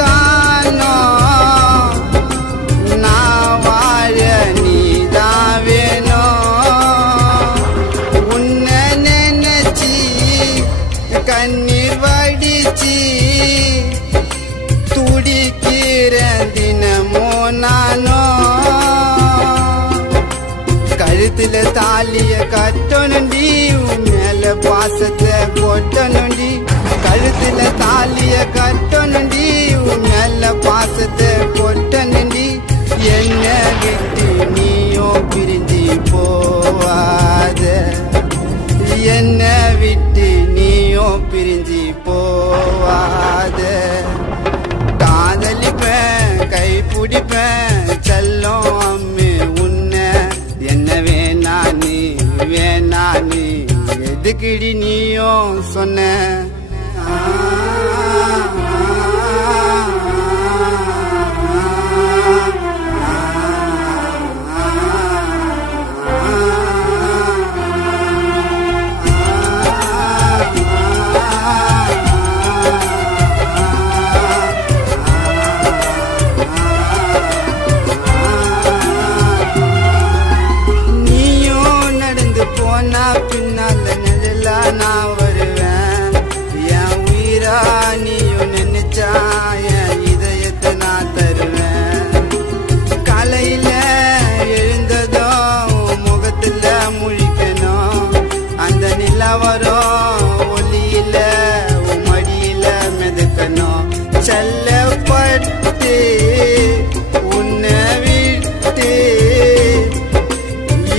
காணோம் நான் வாழ நீதான் வேணும் உன்னை நினைச்சி கண்ணீர் வடிச்சி துடிக்கிறேன் தினமோ நானோ கழுத்துல தாலிய கட்டணுண்டி உன் மேல பாசத்தை கொட்டணுண்டி கழுத்துல தாலிய கட்டணுண்டி உன் மேல பாசத்தை கொட்டணுண்டி என்ன விட்டு நீயோ பிரிஞ்சு போவாத என்ன விட்டு நீயோ பிரிஞ்சு போவாத காதலிப்பேன் கை பிடிப்பேன் செல்லம் அம்மி உன்னை என்ன வேணானு எதுக்கிடி நீயும் சொன்ன பின்னால நிழலா நான் வருவேன் என் உயிரா நீயும் நினைச்சா என் இதயத்தை நான் தருவேன் காலையில எழுந்ததும் முகத்துல முழிக்கணும் அந்த நிலவரம் ஒளியில மடியில மிதக்கணும் செல்லப்பட்டு உன்னை விட்டு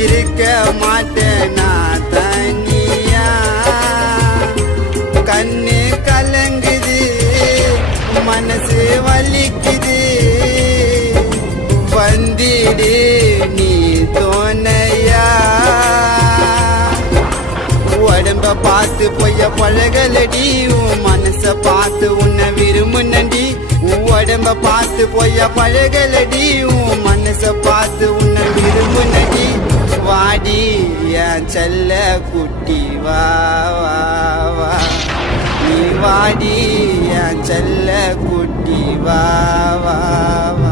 இருக்க மாட்டேன் நான் தனியா கண்ணு கலங்குது மனசு வலிக்குது வந்திடு நீ தோணையா உடம்ப பார்த்து பொய்ய பழகலடி உன் மனச பார்த்து உன்னை விரும்புனண்டி உடம்ப பார்த்து பொய்ய பழகலடி உன் மனச பார்த்து உன்னை விரும்புனடி வாடி என் செல்ல குட்டி வா வா வா நீ வாடி என் செல்ல குட்டி வா வா வா